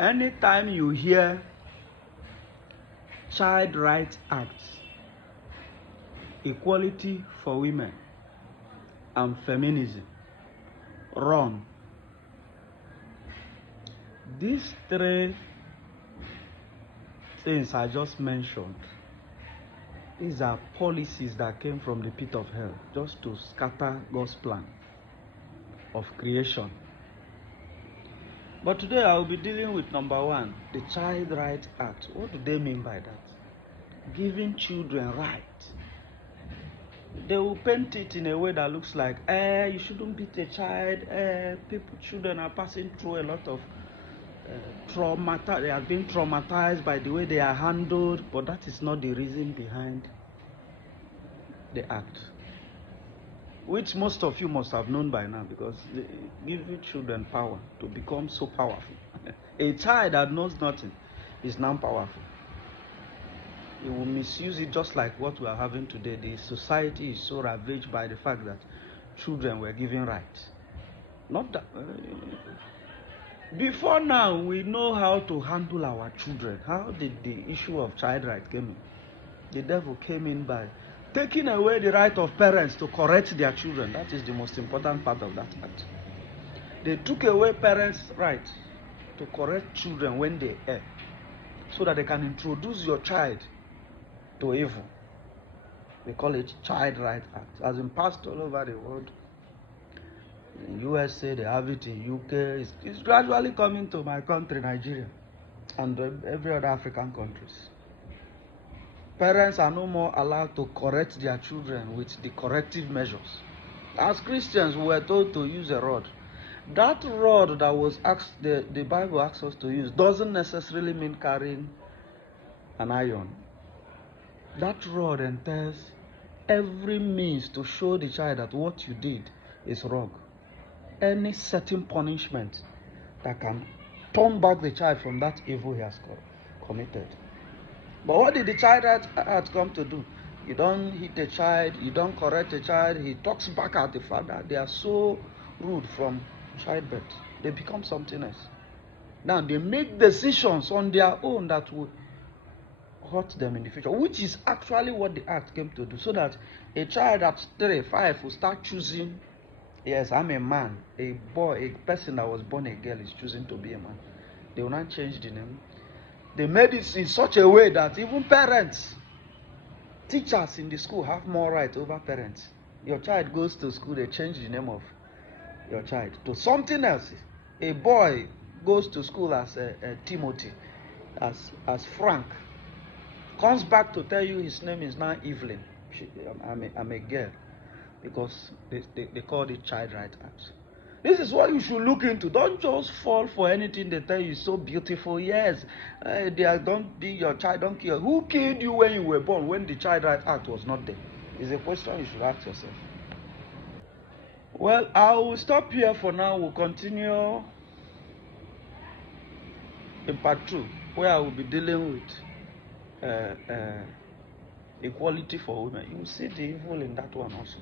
Anytime you hear Child Rights Act, equality for women, and feminism, run. These three things I just mentioned, these are policies that came from the pit of hell just to scatter God's plan of creation. But today I will be dealing with number one, the Child Rights Act. What do they mean by that? Giving children rights. They will paint it in a way that looks like, you shouldn't beat a child. Children are passing through a lot of trauma. They are being traumatized by the way they are handled. But that is not the reason behind the act, which most of you must have known by now, because giving children power to become so powerful. A child that knows nothing is now powerful. You will misuse it, just like what we are having today. The society is so ravaged by the fact that children were given rights. Not that before now we know how to handle our children. How did the issue of child rights came in? The devil came in by taking away the right of parents to correct their children. That is the most important part of that act. They took away parents' right to correct children when they err, so that they can introduce your child to evil. They call it Child Rights Act. It has been passed all over the world. In USA, they have it. In UK, it's gradually coming to my country, Nigeria, and every other African countries. Parents are no more allowed to correct their children with the corrective measures. As Christians, we were told to use a rod. That rod that was asked, the Bible asks us to use, doesn't necessarily mean carrying an iron. That rod entails every means to show the child that what you did is wrong. Any certain punishment that can turn back the child from that evil he has committed. But what did the Child Rights Act come to do? You don't hit a child, you don't correct a child, he talks back at the father. They are so rude from childbirth. They become something else. Now they make decisions on their own that will hurt them in the future, which is actually what the act came to do, so that a child at 3, 5 will start choosing, yes, I'm a man. A boy, a person that was born a girl is choosing to be a man. They will not change the name. They made it in such a way that even parents, teachers in the school have more right over parents. Your child goes to school, they change the name of your child to something else. A boy goes to school as Timothy, as Frank, comes back to tell you his name is now Evelyn. I'm a girl, because they call it Child Rights Act. This is what you should look into. Don't just fall for anything they tell you is so beautiful. Yes, don't be your child, don't kill. Who killed you when you were born, when the Child Rights Act was not there? Is a question you should ask yourself. Well, I will stop here for now. We'll continue in part 2, where I will be dealing with equality for women. You see the evil in that one also.